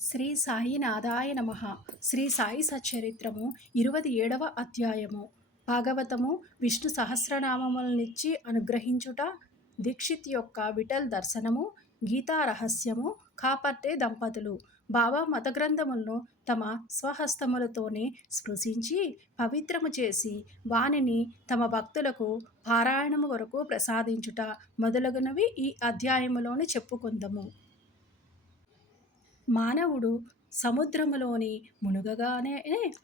శ్రీ సాయినాథాయ నమః. శ్రీ సాయి సచ్చరిత్రము 27వ అధ్యాయము. భాగవతము విష్ణు సహస్రనామములనిచ్చి అనుగ్రహించుట, దీక్షిత్ యొక్క విఠల్ దర్శనము, గీతా రహస్యము, కాపర్టే దంపతులు. బాబా మత గ్రంథములను తమ స్వహస్తములతోనే స్పృశించి పవిత్రము చేసి వానిని తమ భక్తులకు పారాయణము వరకు ప్రసాదించుట మొదలగునవి ఈ అధ్యాయములోని చెప్పుకుందము. మానవుడు సముద్రములోని మునుగగానే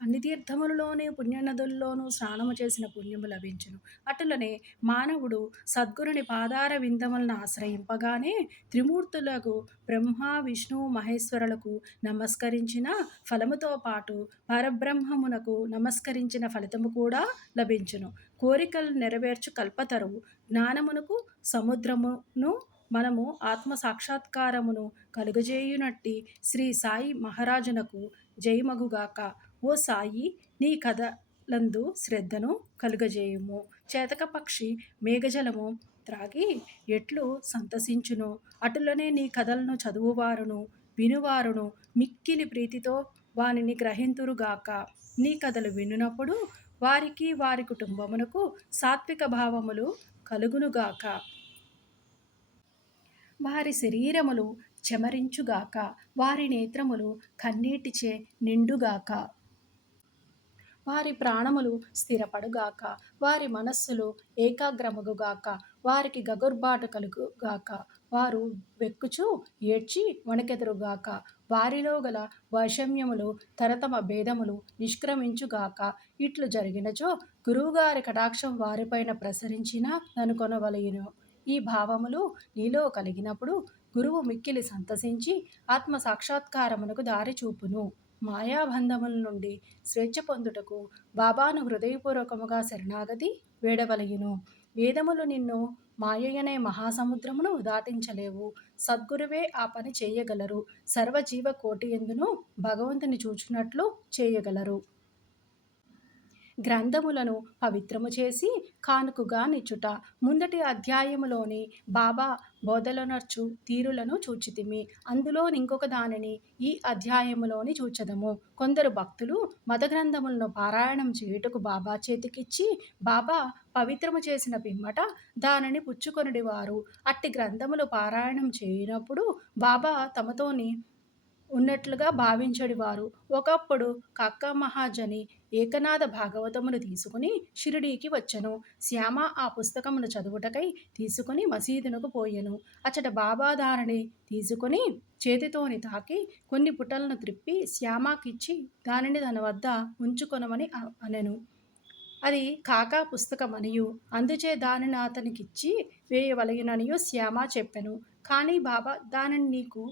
అన్ని తీర్థములలోని పుణ్యనదుల్లోనూ స్నానము చేసిన పుణ్యము లభించును. అటులనే మానవుడు సద్గురుని పాదార విందములను ఆశ్రయింపగానే త్రిమూర్తులకు బ్రహ్మ విష్ణు మహేశ్వరులకు నమస్కరించిన ఫలముతో పాటు పరబ్రహ్మమునకు నమస్కరించిన ఫలితము కూడా లభించును. కోరికలు నెరవేర్చు కల్పతరువు జ్ఞానమునకు సముద్రమును మనము ఆత్మ సాక్షాత్కారమును కలుగజేయునట్టి శ్రీ సాయి మహారాజునకు జయమగుగాక. ఓ సాయి, నీ కథలందు శ్రద్ధను కలుగజేయుము. చేతక పక్షి మేఘజలము త్రాగి ఎట్లు సంతసించును, అటులనే నీ కథలను చదువువారును వినువారును మిక్కిలి ప్రీతితో వానిని గ్రహింతురుగాక. నీ కథలు వినునప్పుడు వారికి వారి కుటుంబమునకు సాత్విక భావములు కలుగునుగాక. వారి శరీరములు చెమరించుగాక. వారి నేత్రములు కన్నీటిచే నిండుగాక. వారి ప్రాణములు స్థిరపడుగాక. వారి మనస్సులు ఏకాగ్రమగుగాక. వారికి గగుర్బాటు కలుగుగాక. వారు వెక్కుచు ఏడ్చి వణకెదురుగాక. వారిలో గల వైషమ్యములు తరతమ భేదములు నిష్క్రమించుగాక. ఇట్లు జరిగినచో గురువుగారి కటాక్షం వారిపైన ప్రసరించిన ననుకొనవలయును. ఈ భావములు నీలో కలిగినప్పుడు గురువు మిక్కిలి సంతసించి ఆత్మ సాక్షాత్కారమునకు దారి చూపును. మాయాబంధముల నుండి స్వేచ్ఛ పొందుటకు బాబాను హృదయపూర్వకముగా శరణాగతి వేడవలయును. వేదములు నిన్ను మాయయనే మహాసముద్రమును దాటించలేవు. సద్గురువే ఆ పని చేయగలరు. సర్వజీవ కోటి ఎందును భగవంతుని చూచున్నట్లు చేయగలరు. గ్రంథములను పవిత్రము చేసి కానుకగా నిచ్చుట. ముందటి అధ్యాయములోని బాబా బోధలనర్చు తీరులను చూచితిమి. అందులో ఇంకొక దానిని ఈ అధ్యాయములోని చూచదము. కొందరు భక్తులు మత గ్రంథములను పారాయణం చేయుటకు బాబా చేతికిచ్చి బాబా పవిత్రము చేసిన పిమ్మట దానిని పుచ్చుకొనుడి వారు. అట్టి గ్రంథములు పారాయణం చేయనప్పుడు బాబా తమతోని ఉన్నట్లుగా భావించడివారు. ఒకప్పుడు కక్క మహాజని ఏకనాథ భాగవతమును తీసుకుని షిరిడీకి వచ్చెను. శ్యామ ఆ పుస్తకమును చదువుటకై తీసుకుని మసీదునకు పోయెను. అచట బాబా దానిని తీసుకుని చేతితోని తాకి కొన్ని పుటలను త్రిప్పి శ్యామకిచ్చి దానిని తన వద్ద ఉంచుకొనమని అనెను. అది కాకా పుస్తకమనియు అందుచే దానిని అతనికిచ్చి వేయవలయుననియు శ్యామ చెప్పెను. కానీ బాబా దానిని నీకు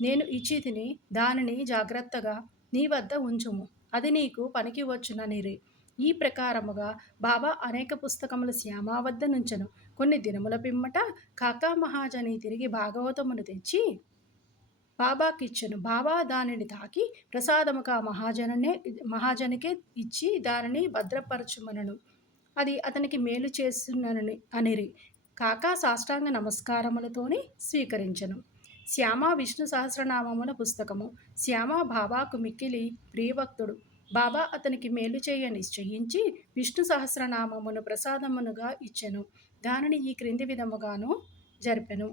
నేను ఇచ్చితిని, దానిని జాగ్రత్తగా నీ వద్ద ఉంచుము, అది నీకు పనికి వచ్చుననిరి. ఈ ప్రకారముగా బాబా అనేక పుస్తకములు శ్యామ వద్ద నుంచెను. కొన్ని దినముల పిమ్మట కాకా మహాజని తిరిగి భాగవతమును తెచ్చి బాబాకిచ్చెను. బాబా దానిని తాకి ప్రసాదముగా మహాజనికే ఇచ్చి దానిని భద్రపరచుమనను. అది అతనికి మేలు చేస్తునని అనిరి. కాకా సాష్టాంగ నమస్కారములతోని స్వీకరించెను. శ్యామ విష్ణు సహస్రనామముల పుస్తకము. శ్యామ బాబాకు మిక్కిలి ప్రియభక్తుడు. బాబా అతనికి మేలు చేయ నిశ్చయించి విష్ణు సహస్రనామమును ప్రసాదమునుగా ఇచ్చెను. దానిని ఈ క్రింది విధముగాను జరిపెను.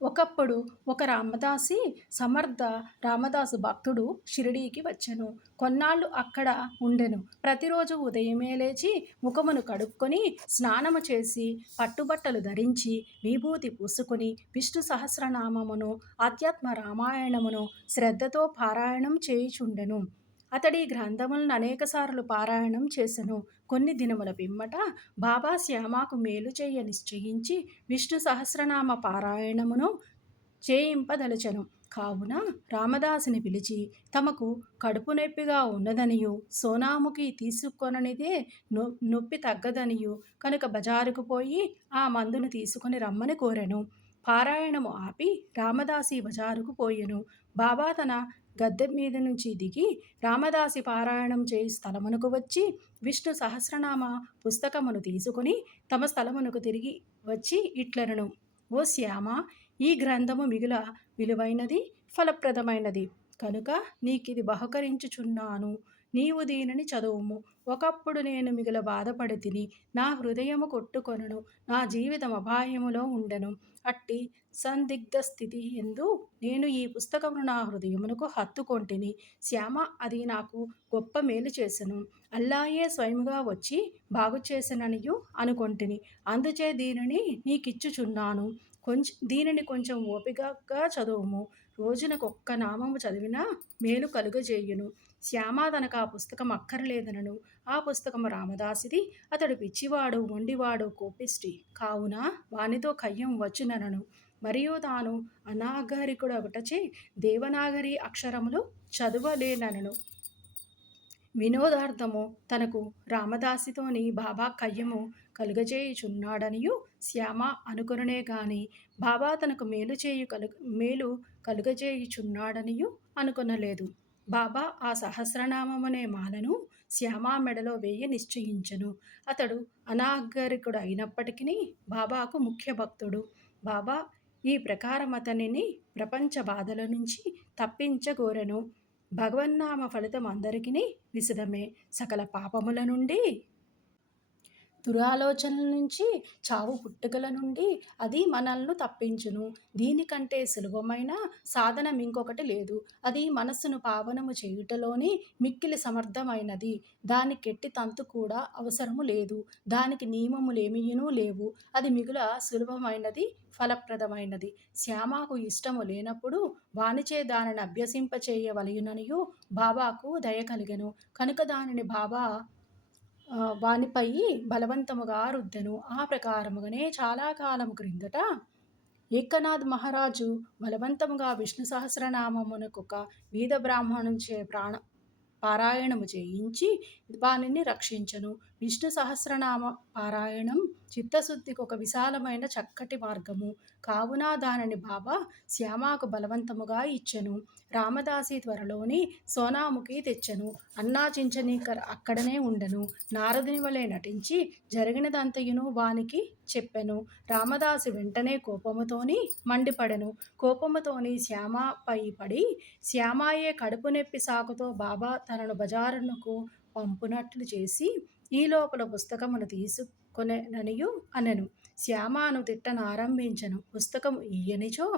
ఒకప్పుడు ఒక రామదాసి సమర్థ రామదాసు భక్తుడు షిరిడీకి వచ్చెను. కొన్నాళ్ళు అక్కడ ఉండెను. ప్రతిరోజు ఉదయమే లేచి ముఖమును కడుక్కొని స్నానము చేసి పట్టుబట్టలు ధరించి విభూతి పూసుకొని విష్ణు సహస్రనామమును ఆధ్యాత్మ రామాయణమును శ్రద్ధతో పారాయణం చేయుచుండెను. అతడి గ్రంథములను అనేకసార్లు పారాయణం చేసెను. కొన్ని దినముల పిమ్మట బాబా శ్యామకు మేలు చేయ నిశ్చయించి విష్ణు సహస్రనామ పారాయణమును చేయింపదలచెను. కావున రామదాసుని పిలిచి తమకు కడుపు నొప్పిగా ఉన్నదనియు సోనాముఖి తీసుకొననిదే నొప్పి తగ్గదనియు కనుక బజారుకు పోయి ఆ మందును తీసుకుని రమ్మని కోరెను. పారాయణము ఆపి రామదాసి బజారుకు పోయెను. బాబా తన గద్దె మీద నుంచి దిగి రామదాసి పారాయణం చేయి స్థలమునకు వచ్చి విష్ణు సహస్రనామ పుస్తకమును తీసుకుని తమ స్థలమునకు తిరిగి వచ్చి ఇట్లనను. ఓ శ్యామ, ఈ గ్రంథము మిగుల విలువైనది, ఫలప్రదమైనది కనుక నీకిది బహుకరించుచున్నాను. నీవు దీనిని చదువుము. ఒకప్పుడు నేను మిగుల బాధపడి తిని, నా హృదయము కొట్టుకొనును, నా జీవితం అపాయములో ఉండెను. అట్టి సందిగ్ధ స్థితి ఎందు నేను ఈ పుస్తకమును నా హృదయమునకు హత్తుకొంటిని. శ్యామ అది నాకు గొప్ప మేలు చేసెను. అల్లాయే స్వయముగా వచ్చి బాగు చేసెననియు అనుకొంటిని. అందుచే దీనిని నీకిచ్చుచున్నాను. దీనిని కొంచెం ఓపికగా చదువుము. రోజునకొక్క నామము చదివినా మేలు కలుగజేయును. శ్యామ తనకు ఆ పుస్తకం అక్కరలేదనను. ఆ పుస్తకము రామదాసిది. అతడు పిచ్చివాడు, మొండివాడు, కోపిష్టి కావున వానితో కయ్యం వచ్చుననను. మరియు తాను అనాగరికుడొకటచే దేవనాగరి అక్షరములు చదువలేననను. వినోదార్థము తనకు రామదాసితోని బాబా కయ్యము కలుగజేయుచున్నాడనియు శ్యామ అనుకొనునే గాని బాబా తనకు మేలు కలుగజేయుచున్నాడనియు అనుకొనలేదు. బాబా ఆ సహస్రనామమనే మాలను శ్యామ మెడలో వేయ నిశ్చయించెను. అతడు అనాగరికుడు అయినప్పటికీ బాబాకు ముఖ్య భక్తుడు. బాబా ఈ ప్రకారం అతనిని ప్రపంచ బాధల నుంచి తప్పించగోరెను. భగవన్నామ ఫలితం అందరికీ విశదమే. సకల పాపముల నుండి, దురాలోచనల నుంచి, చావు పుట్టుకల నుండి అది మనల్ని తప్పించును. దీనికంటే సులభమైన సాధనం ఇంకొకటి లేదు. అది మనస్సును పావనము చేయుటలోని మిక్కిలి సమర్థమైనది. దానికెట్టి తంతు కూడా అవసరము లేదు. దానికి నియమములేమియును లేవు. అది మిగుల సులభమైనది, ఫలప్రదమైనది. శ్యామకు ఇష్టము లేనప్పుడు వానిచే దానిని అభ్యసింపచేయవలయుననియు బాబాకు దయ కలిగెను. కనుక దానిని బాబా వానిపై బలవంతముగా రుద్దెను. ఆ ప్రకారముగానే చాలా కాలము క్రిందట ఏకనాథ్ మహారాజు బలవంతముగా విష్ణు సహస్రనామమునకొక వీద బ్రాహ్మణునిచే పారాయణము చేయించి వానిని రక్షించెను. విష్ణు సహస్రనామ పారాయణం చిత్తశుద్ధికి ఒక విశాలమైన చక్కటి మార్గము కావున దానిని బాబా శ్యామకు బలవంతముగా ఇచ్చెను. రామదాసి త్వరలోని సోనాముఖి తెచ్చెను. అన్నా చించనీకర్ అక్కడనే ఉండెను. నారదుని వలె నటించి జరిగినదంతయును వానికి చెప్పెను. రామదాసు వెంటనే కోపముతోని మండిపడెను. కోపముతోని శ్యామపై పడి శ్యామాయే కడుపు నొప్పి సాకుతో బాబా తనను బజారునకు పంపునట్లు చేసి ఈ లోపల పుస్తకమును తీసుకొనెననియు అనెను. శ్యామను తిట్టనారంభించెను. పుస్తకము ఇయ్యనిచో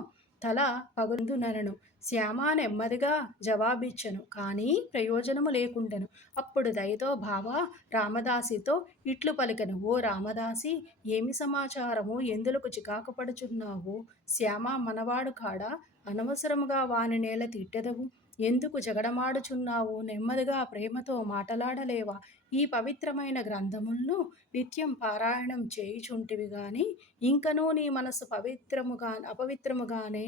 తల పగులుననెను. శ్యామ నెమ్మదిగా జవాబిచ్చెను. కానీ ప్రయోజనము లేకుండెను. అప్పుడు దయతో బాబా రామదాసితో ఇట్లు పలికెను. ఓ రామదాసి, ఏమి సమాచారము? ఎందులకు చికాకు పడుచున్నావు? శ్యామ మనవాడు కాడా? అనవసరముగా వాని నేల తిట్టెదవు. ఎందుకు జగడమాడుచున్నావు? నెమ్మదిగా ప్రేమతో మాటలాడలేవా? ఈ పవిత్రమైన గ్రంథములను నిత్యం పారాయణం చేయుచుంటివి గాని ఇంకనూ నీ మనస్సు అపవిత్రముగానే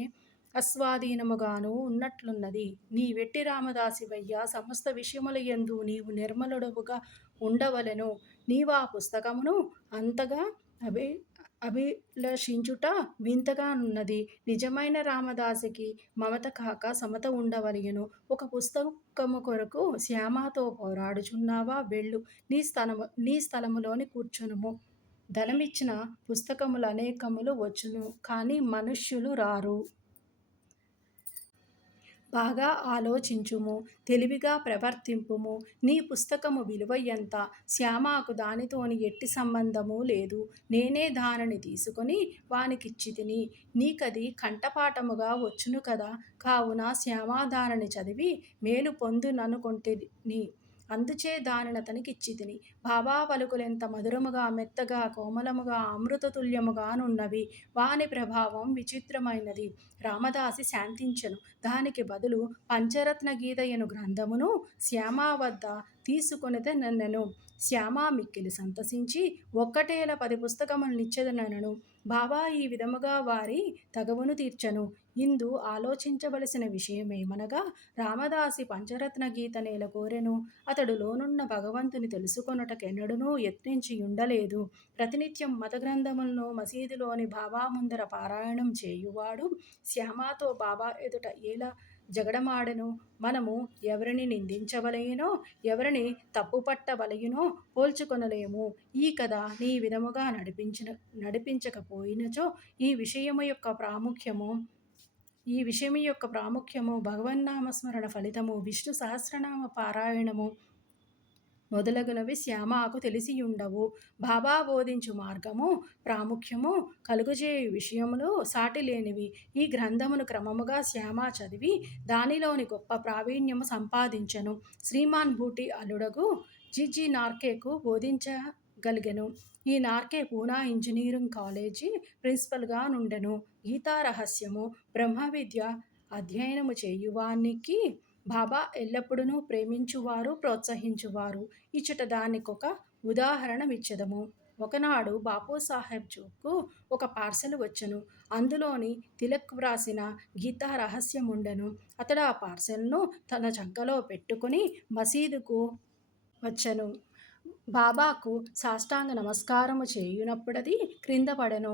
అస్వాధీనముగాను ఉన్నట్లున్నది. నీ వెట్టి రామదాసివయ్యా, సమస్త విషయముల యందు నీవు నిర్మలుడవుగా ఉండవలెను. నీవు ఆ పుస్తకమును అంతగా అభిలషించుట వింతగానున్నది. నిజమైన రామదాసికి మమత కాక సమత ఉండవలెను. ఒక పుస్తకము కొరకు శ్యామతో పోరాడుచున్నావా? వెళ్ళు, నీ స్థలములోని కూర్చునుము. ధనమిచ్చిన పుస్తకములు అనేకములు వచ్చును, కానీ మనుష్యులు రారు. బాగా ఆలోచించుము, తెలివిగా ప్రవర్తింపుము. నీ పుస్తకము విలువ ఎంత? శ్యామకు దానితోని ఎట్టి సంబంధము లేదు. నేనే దానిని తీసుకొని వానికిచ్చితిని. నీకది కంఠపాఠముగా వచ్చును కదా. కావున శ్యామ దానిని చదివి మేలు పొందుననుకొంటిని. అందుచే దానినతనికిచ్చితిని. బాబా పలుకులెంత మధురముగా, మెత్తగా, కోమలముగా, అమృతతుల్యముగానున్నవి. వాని ప్రభావం విచిత్రమైనది. రామదాసి శాంతించెను. దానికి బదులు పంచరత్న గీతయను గ్రంథమును శ్యామ వద్ద తీసుకొనిదెనెను. శ్యామ మిక్కిలి సంతసించి ఒక్కటేల 10 పుస్తకములనిచ్చెదనెను. బాబా ఈ విధముగా వారి తగవును తీర్చెను. ఇందు ఆలోచించవలసిన విషయమేమనగా రామదాసి పంచరత్న గీత నేల కోరెను. అతడు లోనున్న భగవంతుని తెలుసుకొనుటకెన్నడూనూ యత్నించియుండలేదు. ప్రతినిత్యం మత గ్రంథములను మసీదులోని బాబా ముందర పారాయణం చేయువాడు శ్యామతో బాబా ఎదుట ఎలా జగడమాడెను. మనము ఎవరిని నిందించవలెనో, ఎవరిని తప్పుపట్టవలయునో పోల్చుకొనలేము. ఈ కథ నీ విధముగా నడిపించకపోయినచో ఈ విషయము యొక్క ప్రాముఖ్యము, భగవన్నామస్మరణ ఫలితము, విష్ణు సహస్రనామ పారాయణము మొదలగునవి శ్యామకు తెలిసియుండవు. బాబా బోధించు మార్గము, ప్రాముఖ్యము, కలుగజేయు విషయములు సాటిలేనివి. ఈ గ్రంథమును క్రమముగా శ్యామ చదివి దానిలోని గొప్ప ప్రావీణ్యము సంపాదించెను. శ్రీమాన్ బూటి అల్లుడగు జిజి నార్కేకు బోధించగలిగెను. ఈ నార్కే పూనా ఇంజనీరింగ్ కాలేజీ ప్రిన్సిపల్గా నుండెను. గీతా రహస్యము, బ్రహ్మ విద్య అధ్యయనము చేయువానికి బాబా ఎల్లప్పుడూ ప్రేమించువారు, ప్రోత్సహించువారు. ఇచ్చట దానికొక ఉదాహరణమిచ్చెదము. ఒకనాడు బాపూసాహెబ్ జోకు ఒక పార్సెల్ వచ్చెను. అందులోని తిలక్ వ్రాసిన గీతా రహస్యముండెను. అతడు ఆ పార్సెల్ను తన చంకలో పెట్టుకుని మసీదుకు వచ్చెను. బాబాకు సాష్టాంగ నమస్కారము చేయునప్పుడది క్రింద పడెను.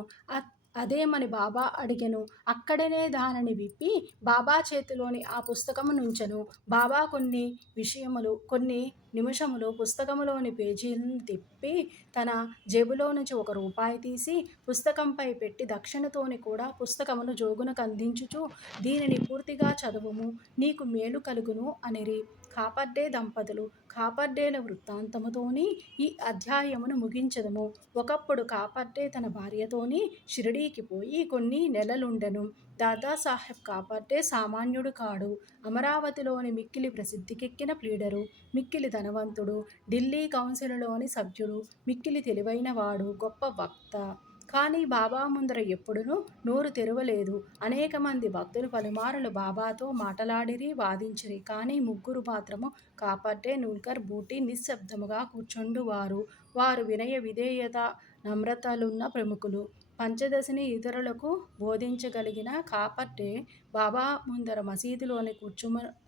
అదేమని బాబా అడిగెను. అక్కడనే దానిని విప్పి బాబా చేతిలోని ఆ పుస్తకము నుంచెను. బాబా కొన్ని నిమిషములు పుస్తకములోని పేజీలను తిప్పి తన జేబులో నుంచి ₹1 తీసి పుస్తకంపై పెట్టి దక్షిణతోని కూడా పుస్తకమును జోగునకు అందించుచు, దీనిని పూర్తిగా చదువుము, నీకు మేలు కలుగును అనిరి. కాపర్డే దంపతులు. కాపర్డేల వృత్తాంతముతోని ఈ అధ్యాయమును ముగించెదము. ఒకప్పుడు కాపర్డే తన భార్యతోని షిరిడీకి పోయి కొన్ని నెలలుండెను. దాదాసాహెబ్ కాపర్డే సామాన్యుడు కాడు. అమరావతిలోని మిక్కిలి ప్రసిద్ధికెక్కిన ప్లీడరు, మిక్కిలి ధనవంతుడు, ఢిల్లీ కౌన్సిలులోని సభ్యుడు, మిక్కిలి తెలివైనవాడు, గొప్ప వక్త. కానీ బాబా ముందర ఎప్పుడునూ నోరు తెరవలేదు. అనేక మంది భక్తులు పలుమారులు బాబాతో మాటలాడిరి, వాదించిరి. కానీ ముగ్గురు మాత్రము కాపర్డే, నుల్కర్, బూటి నిశ్శబ్దముగా కూర్చుండువారు. వారు వినయ విధేయత నమ్రతలున్న ప్రముఖులు. పంచదశిని ఇతరులకు బోధించగలిగిన కాపర్డే బాబా ముందర మసీదులోని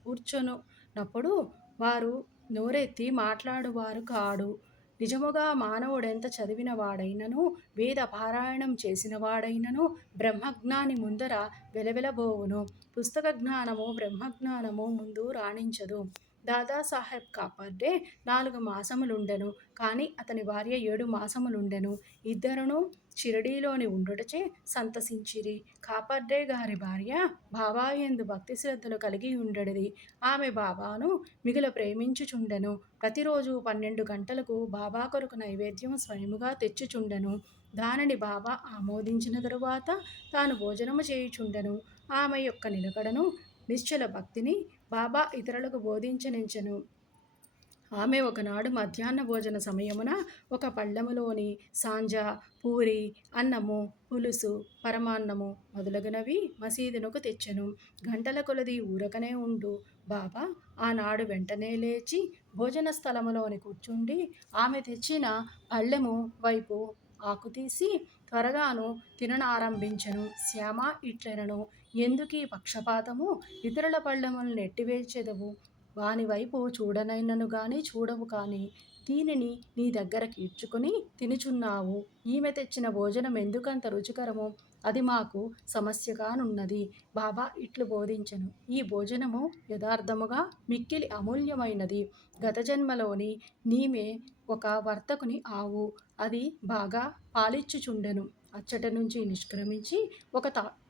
కూర్చొనున్నప్పుడు వారు నోరెత్తి మాట్లాడువారు కాడు. నిజముగా మానవుడెంత చదివినవాడైనను, వేద పారాయణం చేసినవాడైనను బ్రహ్మజ్ఞాని ముందర వెలవెలబోవును. పుస్తక జ్ఞానము బ్రహ్మజ్ఞానము ముందు రాణించదు. దాదాసాహెబ్ కాపర్డే 4 మాసములుండెను. కానీ అతని భార్య 7 మాసములుండెను. ఇద్దరును షిరిడీలోని ఉండుటచే సంతసించిరి. కాపర్డే గారి భార్య బాబాయందు భక్తి శ్రద్ధలు కలిగి ఉండెడిది. ఆమె బాబాను మిగుల ప్రేమించుచుండెను. ప్రతిరోజు 12 గంటలకు బాబా కొరకు నైవేద్యము స్వయముగా తెచ్చుచుండెను. దానిని బాబా ఆమోదించిన తరువాత తాను భోజనము చేయుచుండెను. ఆమె యొక్క నిలకడను, నిశ్చల భక్తిని బాబా ఇతరులకు బోధించనించెను. ఆమె ఒకనాడు మధ్యాహ్న భోజన సమయమున ఒక పళ్ళెములోని సాంజ, పూరి, అన్నము, పులుసు, పరమాన్నము మొదలగునవి మసీదునకు తెచ్చెను. గంటల కొలది ఊరకనే ఉండు బాబా ఆనాడు వెంటనే లేచి భోజన స్థలములోని కూర్చుండి ఆమె తెచ్చిన పళ్ళెము వైపు ఆకుతీసి త్వరగాను తిననారంభించెను. శ్యామ ఇట్లెనను, ఎందుకీ పక్షపాతము? ఇతరుల పళ్ళెములను నెట్టివేచెదవు, వాని వైపు చూడనైనను గాని చూడవు కాని దీనిని నీ దగ్గరకు ఈడ్చుకుని తినుచున్నావు. ఈమె తెచ్చిన భోజనం ఎందుకంత రుచికరము? అది మాకు సమస్యగానున్నది. బాబా ఇట్లు బోధించెను. ఈ భోజనము యథార్థముగా మిక్కిలి అమూల్యమైనది. గత జన్మలోని నీమే ఒక వర్తకుని ఆవు. అది బాగా పాలిచ్చుచుండెను. అచ్చట నుంచి నిష్క్రమించి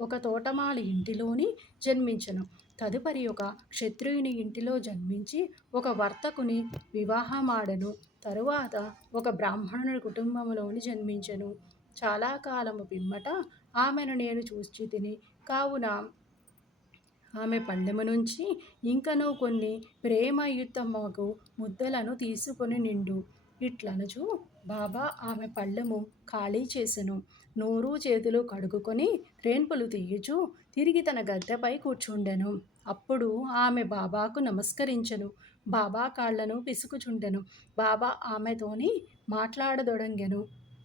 ఒక తోటమాలి ఇంటిలోని జన్మించెను. తదుపరి ఒక క్షత్రియుని ఇంటిలో జన్మించి ఒక వర్తకుని వివాహమాడెను. తరువాత ఒక బ్రాహ్మణుని కుటుంబములోని జన్మించెను. చాలా కాలము పిమ్మట ఆమెను నేను చూచితిని. కావున ఆమె పళ్ళెము నుంచి ఇంకనూ కొన్ని ప్రేమయుతమగు ముద్దలను తీసుకొని నిండు. ఇట్లనుచు బాబా ఆమె పళ్ళెము ఖాళీ చేసెను. నోరు చేతులు కడుగుకొని రేన్పులు తీయుచు తిరిగి తన గద్దెపై కూర్చుండెను. అప్పుడు ఆమె బాబాకు నమస్కరించెను. బాబా కాళ్లను పిసుకుచుండెను. బాబా ఆమెతోని మాట్లాడదొడంగెను.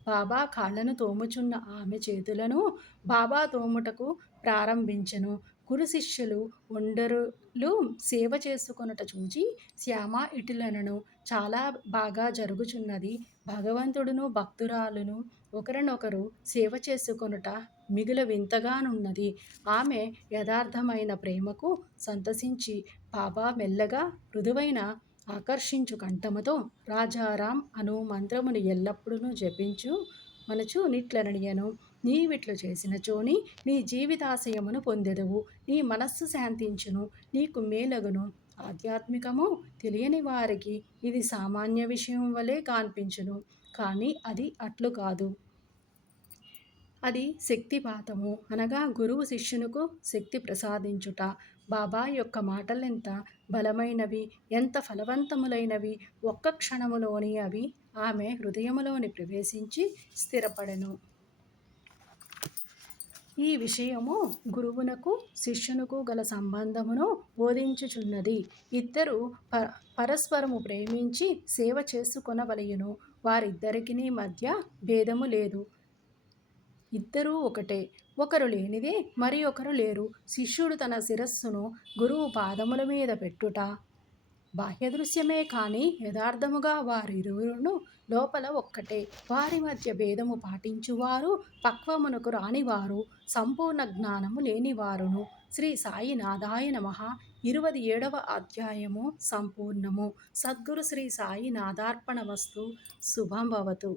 బాబా కాళ్లను తోముచున్న ఆమె చేతులను బాబా తోముటకు ప్రారంభించెను. గురు శిష్యులు ఒండరులు సేవ చేసుకొనుట చూచి శ్యామ ఇటులనను చాలా బాగా జరుగుచున్నది. భగవంతుడును భక్తురాలును ఒకరినొకరు సేవ చేసుకొనుట మిగుల వింతగానున్నది. ఆమె యథార్థమైన ప్రేమకు సంతసించి బాబా మెల్లగా మృదువైన ఆకర్షించు కంఠముతో రాజారాం అను మంత్రమును ఎల్లప్పుడూ జపించు మనచు నిట్లనడియను. నీవిట్లు చేసినచోని నీ జీవితాశయమును పొందెదవు. నీ మనస్సు శాంతించును, నీకు మేలగును. ఆధ్యాత్మికము తెలియని వారికి ఇది సామాన్య విషయం వలె కాన్పించును, కానీ అది అట్లు కాదు. అది శక్తిపాతము, అనగా గురువు శిష్యునకు శక్తి ప్రసాదించుట. బాబా యొక్క మాటలెంత బలమైనవి, ఎంత ఫలవంతములైనవి! ఒక్క క్షణములోని అవి ఆమె హృదయములోని ప్రవేశించి స్థిరపడెను. ఈ విషయము గురువునకు శిష్యునకు గల సంబంధమును బోధించుచున్నది. ఇద్దరు పరస్పరము ప్రేమించి సేవ చేసుకొనవలయును. వారిద్దరికిని మధ్య భేదము లేదు. ఇద్దరూ ఒకటే. ఒకరు లేనిదే మరి ఒకరు లేరు. శిష్యుడు తన శిరస్సును గురువు పాదముల మీద పెట్టుట బాహ్య దృశ్యమే కాని యథార్థముగా వారిరువురును లోపల ఒక్కటే. వారి మధ్య భేదము పాటించువారు పక్వమునకు రానివారు, సంపూర్ణ జ్ఞానము లేనివారును. శ్రీ సాయినాథాయ నమః. 27వ అధ్యాయము సంపూర్ణము. సద్గురు శ్రీ సాయినాథార్పణమస్తు. శుభం భవతు.